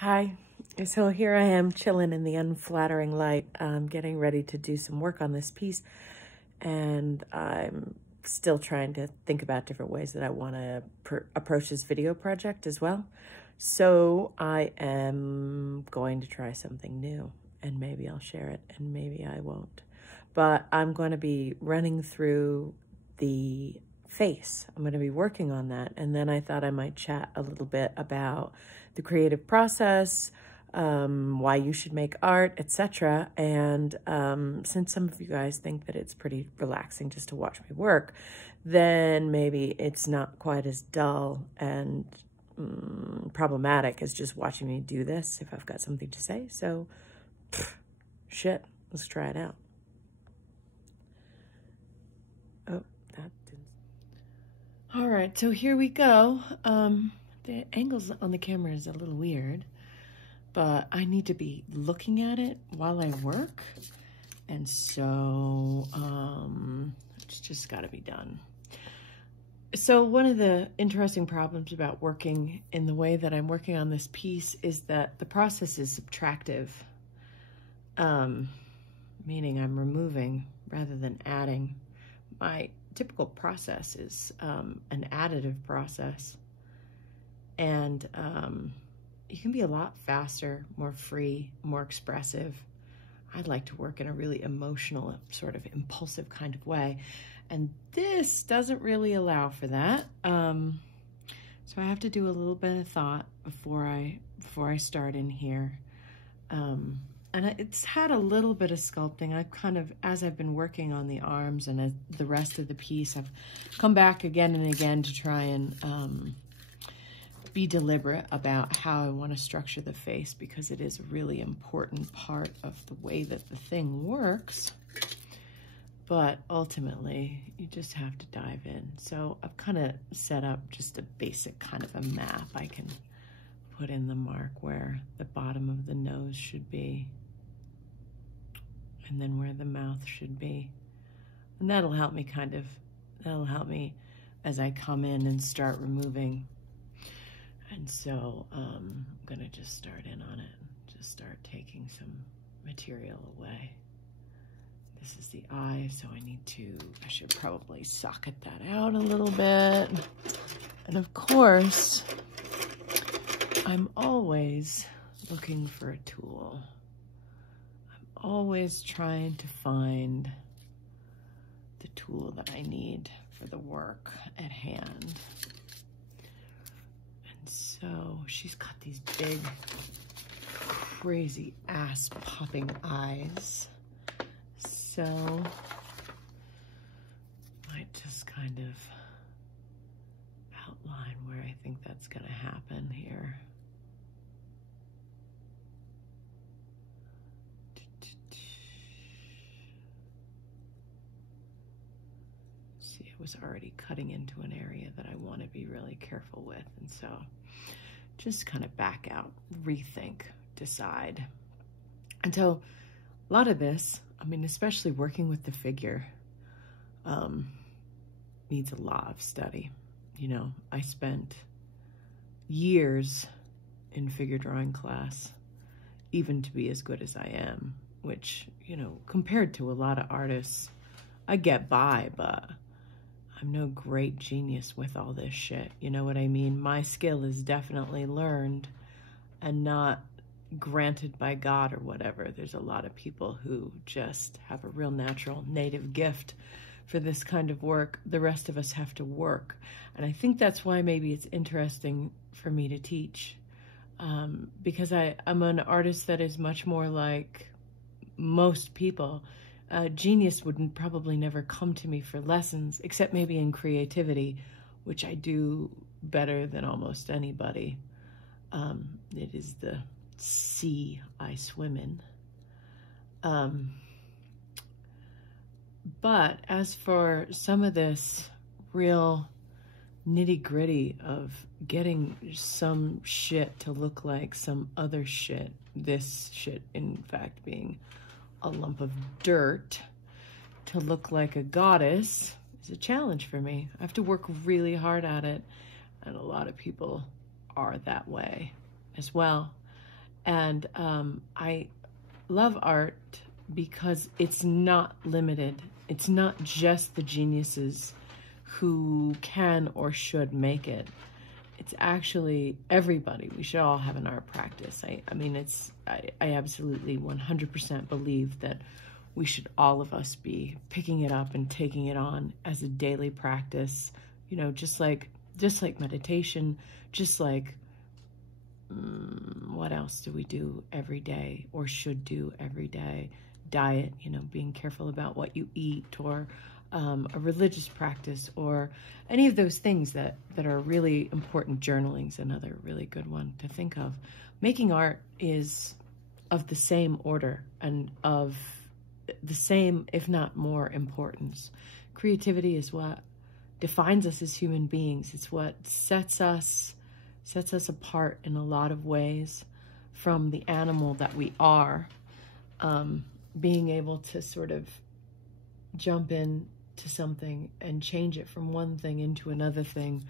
Hi. So here I am chilling in the unflattering light, getting ready to do some work on this piece, and I'm still trying to think about different ways that I want to approach this video project as well. So I am going to try something new, and maybe I'll share it and maybe I won't. But I'm going to be running through the face. I'm going to be working on that. And then I thought I might chat a little bit about the creative process, why you should make art, etc. And since some of you guys think that it's pretty relaxing just to watch me work, then maybe it's not quite as dull and problematic as just watching me do this if I've got something to say. So, shit, let's try it out. Oh, that didn't. All right, so here we go. The angles on the camera is a little weird, but I need to be looking at it while I work. And so it's just got to be done. So one of the interesting problems about working in the way that I'm working on this piece is that the process is subtractive, meaning I'm removing rather than adding. My typical process is an additive process. And you can be a lot faster, more free, more expressive. I'd like to work in a really emotional, sort of impulsive kind of way. And this doesn't really allow for that. So I have to do a little bit of thought before I start in here. And it's had a little bit of sculpting. I've kind of, as I've been working on the arms and the rest of the piece, I've come back again and again to try and be deliberate about how I want to structure the face, because it is a really important part of the way that the thing works. But ultimately, you just have to dive in. So I've kind of set up just a basic kind of a map. I can put in the mark where the bottom of the nose should be, and then where the mouth should be. And that'll help me as I come in and start removing. And so I'm gonna just start in on it, just start taking some material away. This is the eye, so I should probably socket that out a little bit. And of course, I'm always looking for a tool. I'm always trying to find the tool that I need for the work at hand. So she's got these big, crazy ass popping eyes. So I might just kind of outline where I think that's going to happen here. See, I was already cutting into an area that I want to be really careful with, and so just kind of back out, rethink, decide. And so a lot of this, I mean, especially working with the figure, needs a lot of study. You know, I spent years in figure drawing class, even to be as good as I am, which, you know, compared to a lot of artists, I get by, but I'm no great genius with all this shit. You know what I mean? My skill is definitely learned and not granted by God or whatever. There's a lot of people who just have a real natural native gift for this kind of work. The rest of us have to work. And I think that's why maybe it's interesting for me to teach, because I'm an artist that is much more like most people. Genius wouldn't probably never come to me for lessons, except maybe in creativity, which I do better than almost anybody. It is the sea I swim in. But as for some of this real nitty-gritty of getting some shit to look like some other shit, this shit in fact being a lump of dirt, to look like a goddess, is a challenge for me. I have to work really hard at it, and a lot of people are that way as well. And I love art because it's not limited. It's not just the geniuses who can or should make it. It's actually everybody. We should all have an art practice. I mean, I absolutely 100% believe that we should all of us be picking it up and taking it on as a daily practice, you know, just like meditation, just like, what else do we do every day or should do every day? Diet, you know, being careful about what you eat, or a religious practice, or any of those things that are really important. Journaling's another really good one to think of. Making art is of the same order and of the same, if not more, importance. Creativity is what defines us as human beings. It's what sets us apart in a lot of ways from the animal that we are. Being able to sort of jump in to something and change it from one thing into another thing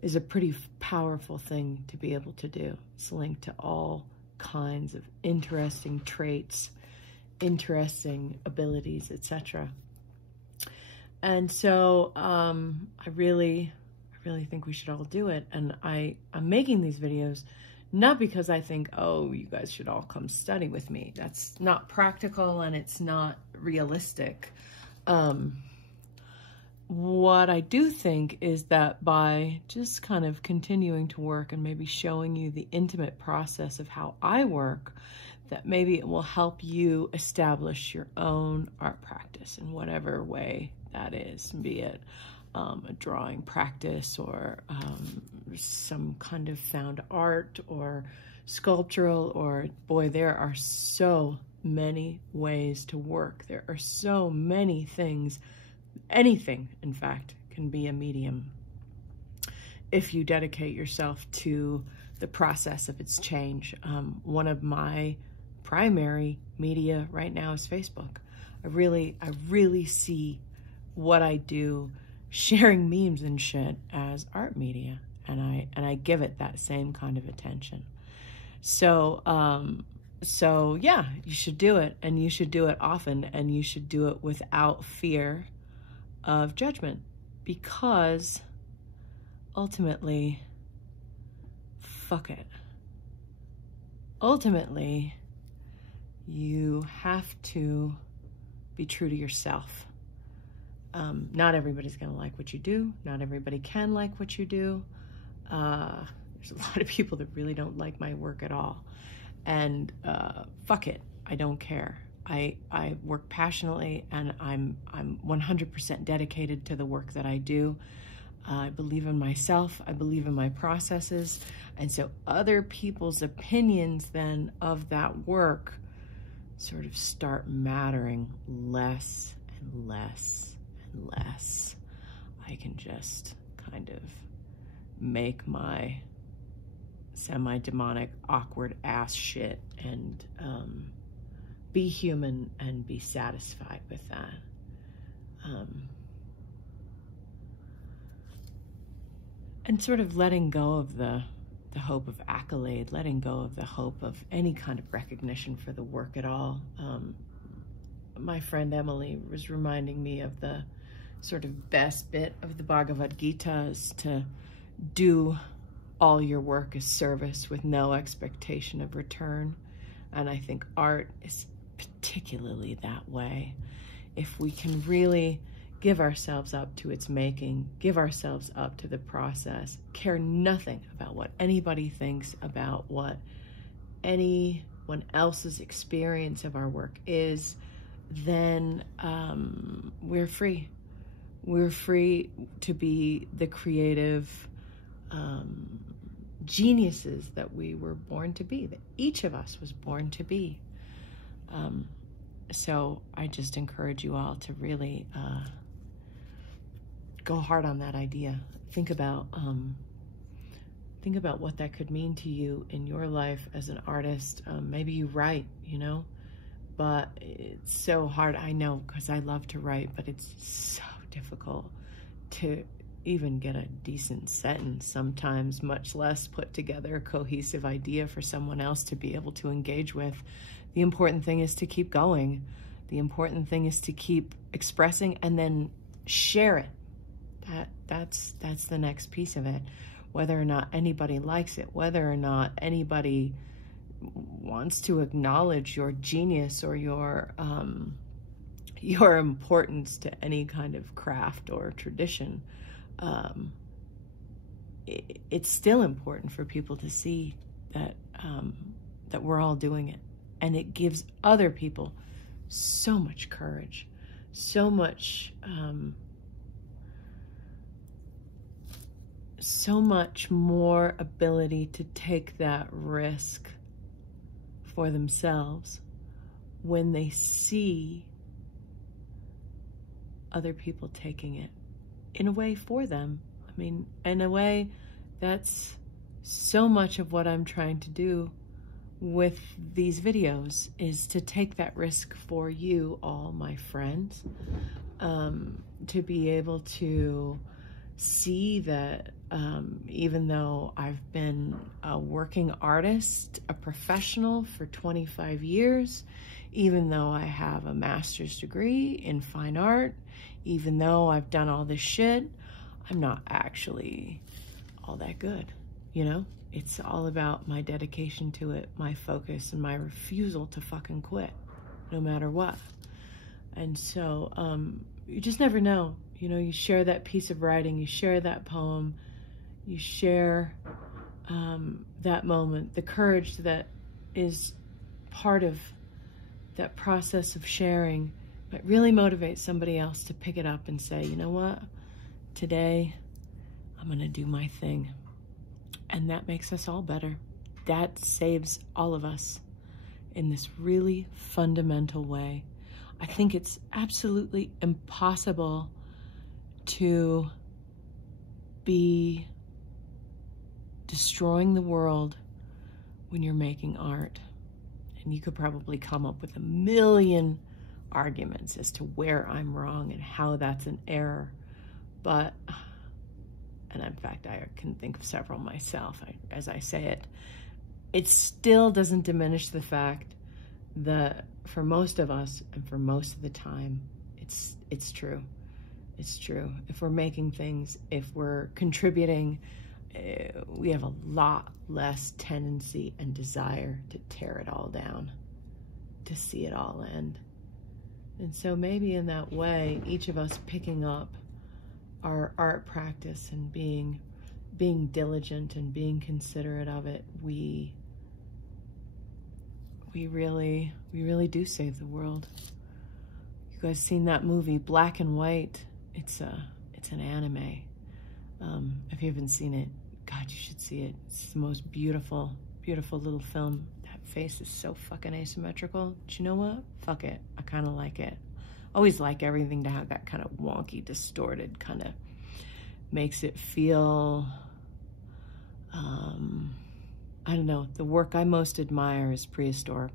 is a pretty powerful thing to be able to do. It's linked to all kinds of interesting traits, interesting abilities, etc. And so I really think we should all do it. And I'm making these videos not because I think, oh, you guys should all come study with me. That's not practical and it's not realistic. What I do think is that by just kind of continuing to work and maybe showing you the intimate process of how I work, that maybe it will help you establish your own art practice in whatever way that is, be it a drawing practice, or some kind of found art, or sculptural, or boy, there are so many ways to work. There are so many things. Anything, in fact, can be a medium if you dedicate yourself to the process of its change. One of my primary media right now is Facebook. I really see what I do sharing memes and shit as art media, and I give it that same kind of attention. So yeah, you should do it, and you should do it often, and you should do it without fear of judgment, because ultimately, fuck it. Ultimately, you have to be true to yourself. Not everybody's going to like what you do. Not everybody can like what you do. There's a lot of people that really don't like my work at all. And fuck it, I don't care. I work passionately, and I'm 100% dedicated to the work that I do. I believe in myself. I believe in my processes. And so other people's opinions then of that work sort of start mattering less and less and less. I can just kind of make my semi-demonic, awkward ass shit and be human and be satisfied with that. And sort of letting go of the hope of accolade, letting go of the hope of any kind of recognition for the work at all. My friend Emily was reminding me of the sort of best bit of the Bhagavad Gita is to do all your work as service with no expectation of return. And I think art is particularly that way. If we can really give ourselves up to its making, give ourselves up to the process, care nothing about what anybody thinks about what anyone else's experience of our work is, then we're free. We're free to be the creative geniuses that we were born to be, that each of us was born to be. So I just encourage you all to really go hard on that idea. Think about what that could mean to you in your life as an artist. Maybe you write, you know, but it's so hard. I know, because I love to write, but it's so difficult to even get a decent sentence sometimes, much less put together a cohesive idea for someone else to be able to engage with. The important thing is to keep going. The important thing is to keep expressing and then share it. That's the next piece of it. Whether or not anybody likes it, whether or not anybody wants to acknowledge your genius or your importance to any kind of craft or tradition, it's still important for people to see that that we're all doing it, and it gives other people so much courage, so much more ability to take that risk for themselves when they see other people taking it in a way for them. I mean, in a way, that's so much of what I'm trying to do with these videos, is to take that risk for you all, my friends, to be able to see that even though I've been a working artist, a professional for 25 years, even though I have a master's degree in fine art, even though I've done all this shit, I'm not actually all that good, you know? It's all about my dedication to it, my focus, and my refusal to fucking quit, no matter what. And so you just never know. You know, you share that piece of writing, you share that poem, you share that moment, the courage that is part of that process of sharing might really motivate somebody else to pick it up and say, you know what, today I'm gonna do my thing. And that makes us all better. That saves all of us in this really fundamental way. I think it's absolutely impossible to be destroying the world when you're making art. And you could probably come up with a million arguments as to where I'm wrong and how that's an error. But, and in fact, I can think of several myself as I say it, it still doesn't diminish the fact that for most of us and for most of the time, it's true. It's true. If we're making things, if we're contributing, we have a lot less tendency and desire to tear it all down, to see it all end. And so maybe in that way, each of us picking up our art practice and being diligent and being considerate of it, we really do save the world. You guys seen that movie Black and White? It's an anime. If you haven't seen it, God, you should see it. It's the most beautiful little film. That face is so fucking asymmetrical. But you know what? Fuck it. I kind of like it. Always like everything to have that kind of wonky, distorted kind of, makes it feel, I don't know. The work I most admire is prehistoric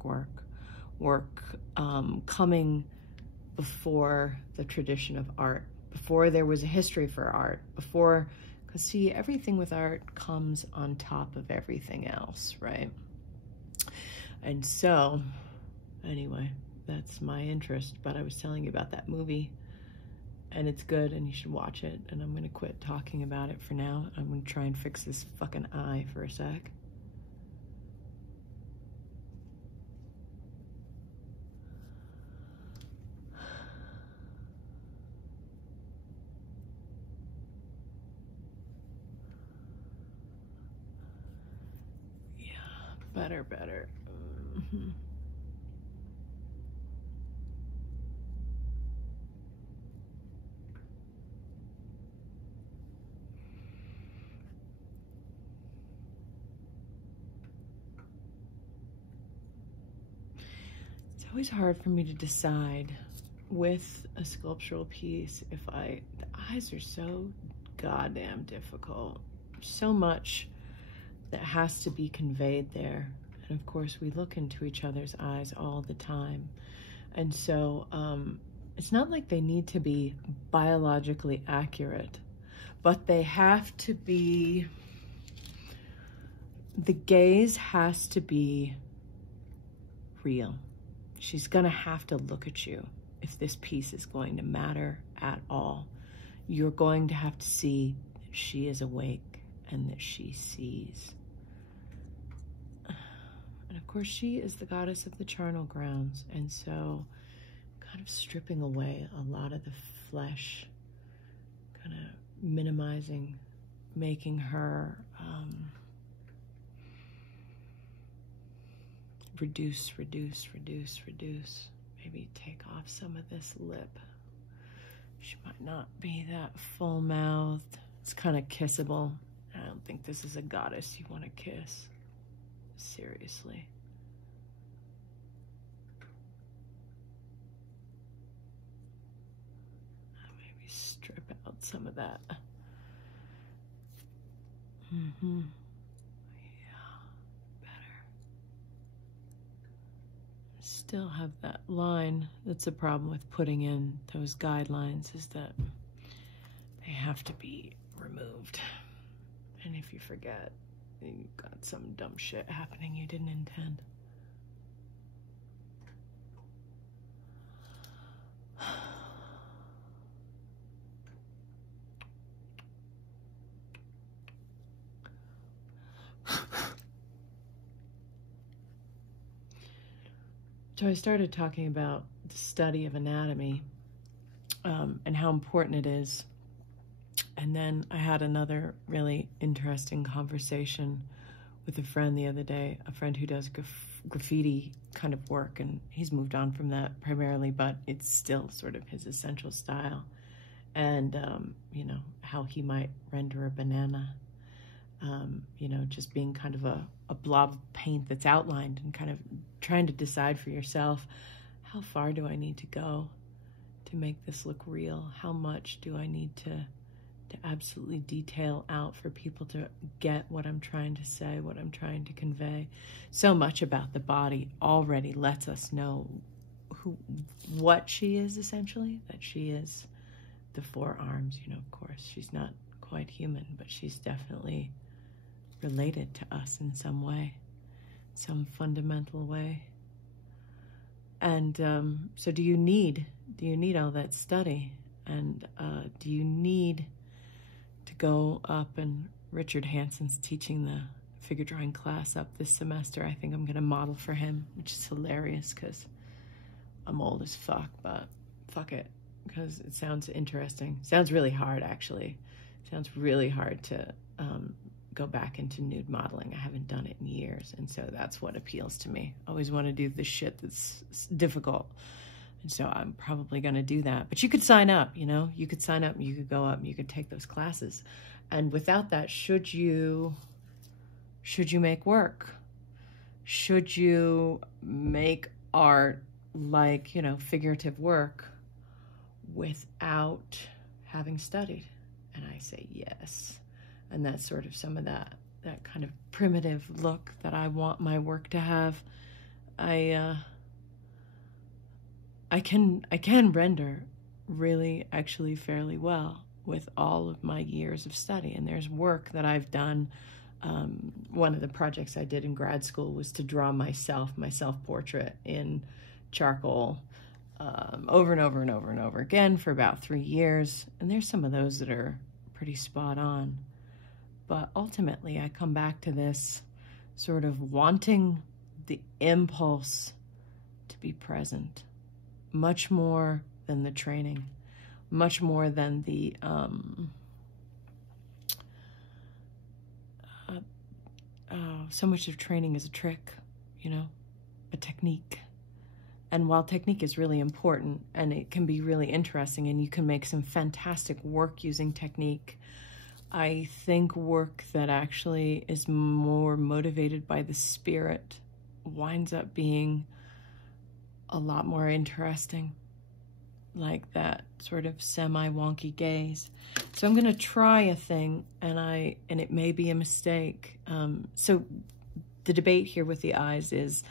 work coming before the tradition of art, before there was a history for art, before, because see, everything with art comes on top of everything else, right? And so, anyway, that's my interest. But I was telling you about that movie, and it's good, and you should watch it. And I'm gonna quit talking about it for now. I'm gonna try and fix this fucking eye for a sec. Better. It's always hard for me to decide with a sculptural piece if the eyes are so goddamn difficult. So much that has to be conveyed there. And of course, we look into each other's eyes all the time. And so it's not like they need to be biologically accurate, but they have to be, the gaze has to be real. She's gonna have to look at you if this piece is going to matter at all. You're going to have to see that she is awake and that she sees. And of course, she is the goddess of the charnel grounds, and so kind of stripping away a lot of the flesh, kind of minimizing, making her reduce. Maybe take off some of this lip. She might not be that full-mouthed. It's kind of kissable. I don't think this is a goddess you want to kiss. Seriously. Maybe strip out some of that. Yeah, better. Still have that line. That's a problem with putting in those guidelines, is that they have to be removed. And if you forget, you've got some dumb shit happening you didn't intend. So I started talking about the study of anatomy and how important it is. And then I had another really interesting conversation with a friend the other day, a friend who does graffiti kind of work, and he's moved on from that primarily, but it's still sort of his essential style. And, you know, how he might render a banana, you know, just being kind of a blob of paint that's outlined, and kind of trying to decide for yourself, how far do I need to go to make this look real? How much do I need to absolutely detail out for people to get what I'm trying to say, what I'm trying to convey? So much about the body already lets us know what she is, essentially, that she is the four arms. You know, of course, she's not quite human, but she's definitely related to us in some way, some fundamental way. And so do you need all that study? And do you need to go up? And Richard Hanson's teaching the figure drawing class up this semester. I think I'm going to model for him, which is hilarious because I'm old as fuck, but fuck it, because it sounds interesting. Sounds really hard, actually. Sounds really hard to go back into nude modeling. I haven't done it in years, and so that's what appeals to me. I always want to do the shit that's difficult. And so I'm probably going to do that. But you could sign up, you know? You could sign up, and you could go up, and you could take those classes. And without that, should you make work? Should you make art like, you know, figurative work without having studied? And I say yes. And that's sort of some of that kind of primitive look that I want my work to have. I can render really, actually fairly well with all of my years of study. And there's work that I've done. One of the projects I did in grad school was to draw my self-portrait in charcoal over and over and over and over again for about 3 years. And there's some of those that are pretty spot on. But ultimately, I come back to this sort of wanting the impulse to be present, much more than the training, much more than the so much of training is a trick, you know, a technique. And while technique is really important and it can be really interesting and you can make some fantastic work using technique, I think work that actually is more motivated by the spirit winds up being a lot more interesting, like that sort of semi-wonky gaze. So I'm going to try a thing, and it may be a mistake. So the debate here with the eyes is,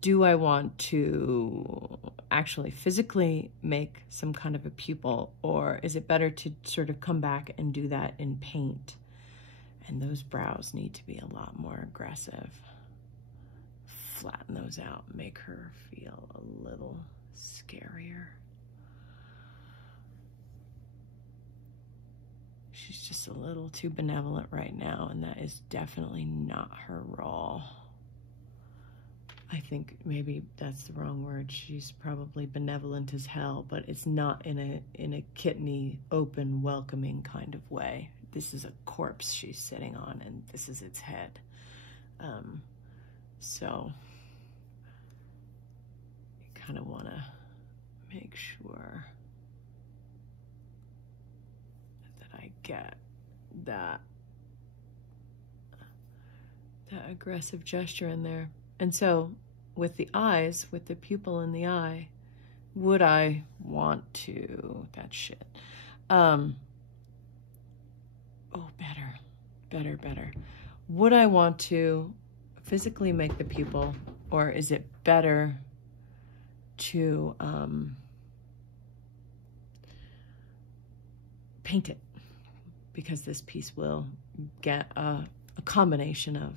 do I want to actually physically make some kind of a pupil, or is it better to sort of come back and do that in paint? And those brows need to be a lot more aggressive. Flatten those out, make her feel a little scarier. She's just a little too benevolent right now, and that is definitely not her role. I think maybe that's the wrong word. She's probably benevolent as hell, but it's not in a kitteny, open, welcoming kind of way. This is a corpse she's sitting on, and this is its head. So you kind of want to make sure that I get that aggressive gesture in there. And so with the eyes, with the pupil in the eye, would I want to, that shit. Oh, better. Would I want to physically make the pupil, or is it better to paint it? Because this piece will get a combination of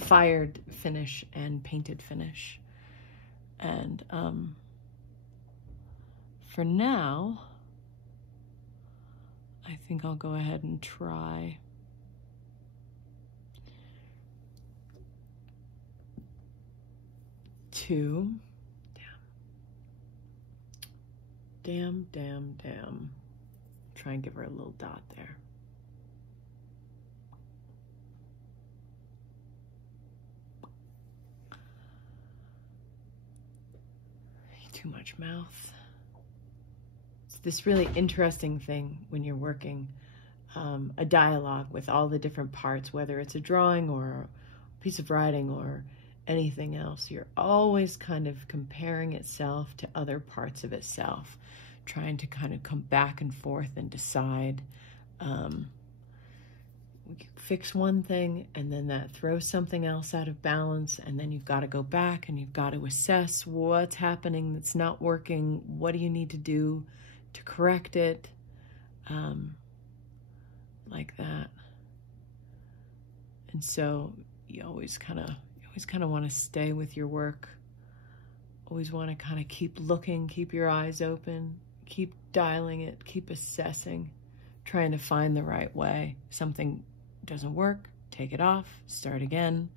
fired finish and painted finish. And for now, I think I'll go ahead and try to, damn. Try and give her a little dot there. Too much mouth. It's this really interesting thing when you're working a dialogue with all the different parts, whether it's a drawing or a piece of writing or anything else. You're always kind of comparing itself to other parts of itself, trying to kind of come back and forth and decide. Fix one thing, and then that throws something else out of balance, and then you've got to go back and you've got to assess what's happening that's not working. What do you need to do to correct it? Like that. And so you always kind of want to stay with your work. Always want to kind of keep looking, keep your eyes open, keep dialing it, keep assessing, trying to find the right way. Something doesn't work, take it off, start again.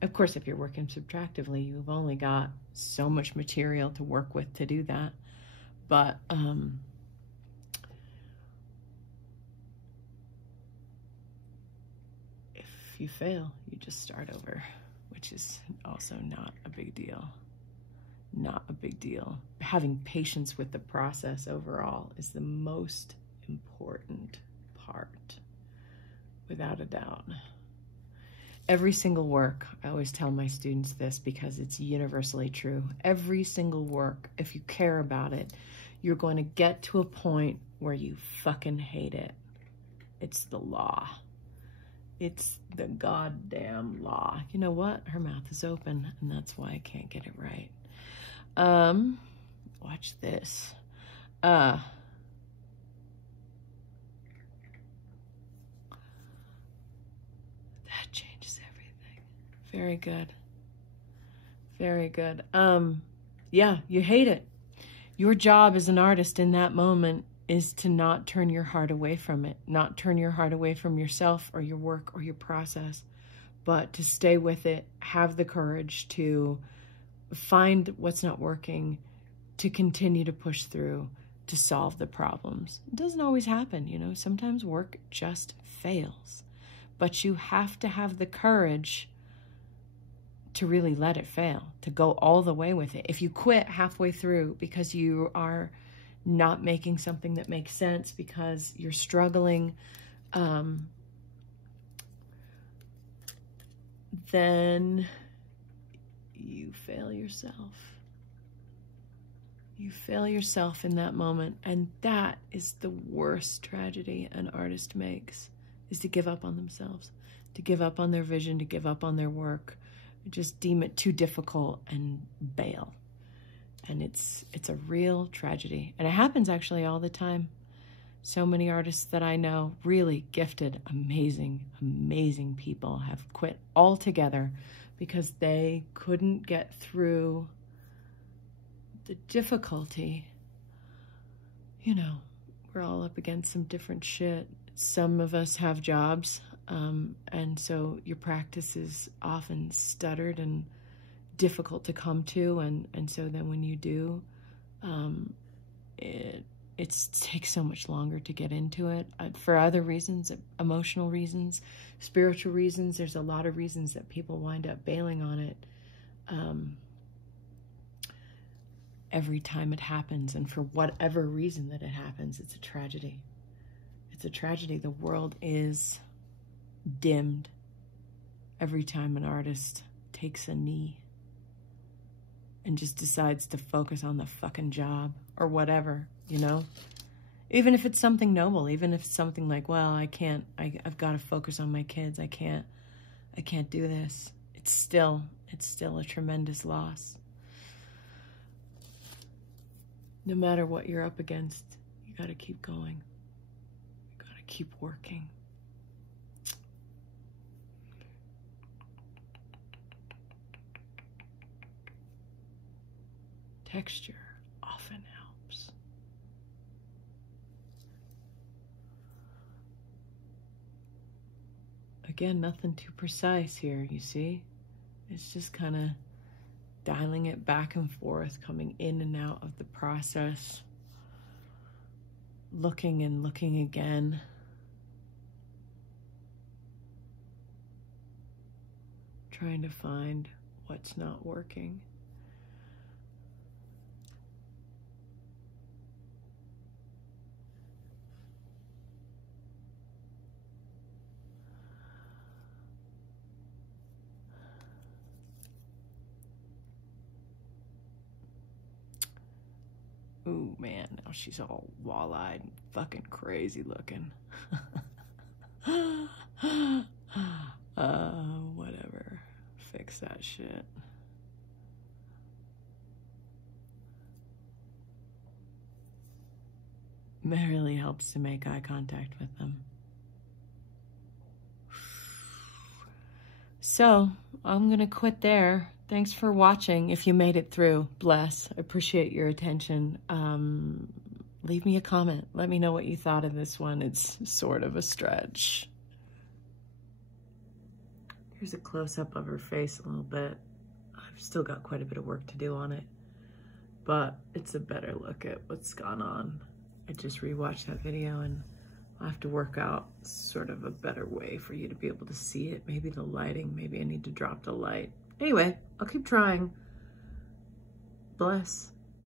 Of course, if you're working subtractively, you've only got so much material to work with to do that. But if you fail, you just start over, which is also not a big deal. Not a big deal. Having patience with the process overall is the most important part, without a doubt. Every single work, I always tell my students this because it's universally true. Every single work, if you care about it, you're going to get to a point where you fucking hate it. It's the law. It's the goddamn law. You know what? Her mouth is open, and that's why I can't get it right. Watch this. That changes everything. Very good. Very good. Yeah, you hate it. Your job as an artist in that moment is to not turn your heart away from it, not turn your heart away from yourself or your work or your process, but to stay with it, have the courage to find what's not working, to continue to push through, to solve the problems. It doesn't always happen, you know, sometimes work just fails, but you have to have the courage to really let it fail, to go all the way with it. If you quit halfway through because you are not making something that makes sense, because you're struggling, then you fail yourself. You fail yourself in that moment, and that is the worst tragedy an artist makes, is to give up on themselves, to give up on their vision, to give up on their work, just deem it too difficult and bail. And it's a real tragedy. And it happens actually all the time. So many artists that I know, really gifted, amazing, amazing people, have quit altogether because they couldn't get through the difficulty. You know, we're all up against some different shit. Some of us have jobs, and so your practice is often stuttered and difficult to come to, and so then when you do, it takes so much longer to get into it. For other reasons, emotional reasons, spiritual reasons, there's a lot of reasons that people wind up bailing on it every time it happens. And for whatever reason that it happens, it's a tragedy. It's a tragedy. The world is dimmed every time an artist takes a knee and just decides to focus on the fucking job or whatever, you know? Even if it's something noble, even if it's something like, well, I've got to focus on my kids. I can't do this. It's still a tremendous loss. No matter what you're up against, you got to keep going. You got to keep working. Texture often helps. Again, nothing too precise here, you see? It's just kind of dialing it back and forth, coming in and out of the process, looking and looking again. Trying to find what's not working. Ooh, man, now she's all wall-eyed and fucking crazy looking. Whatever. Fix that shit. It really helps to make eye contact with them. So, I'm gonna quit there. Thanks for watching. If you made it through, bless. I appreciate your attention. Leave me a comment. Let me know what you thought of this one. It's sort of a stretch. Here's a close-up of her face a little bit. I've still got quite a bit of work to do on it, but it's a better look at what's gone on. I just rewatched that video and I'll have to work out sort of a better way for you to be able to see it. Maybe the lighting, maybe I need to drop the light. Anyway, I'll keep trying. Bless.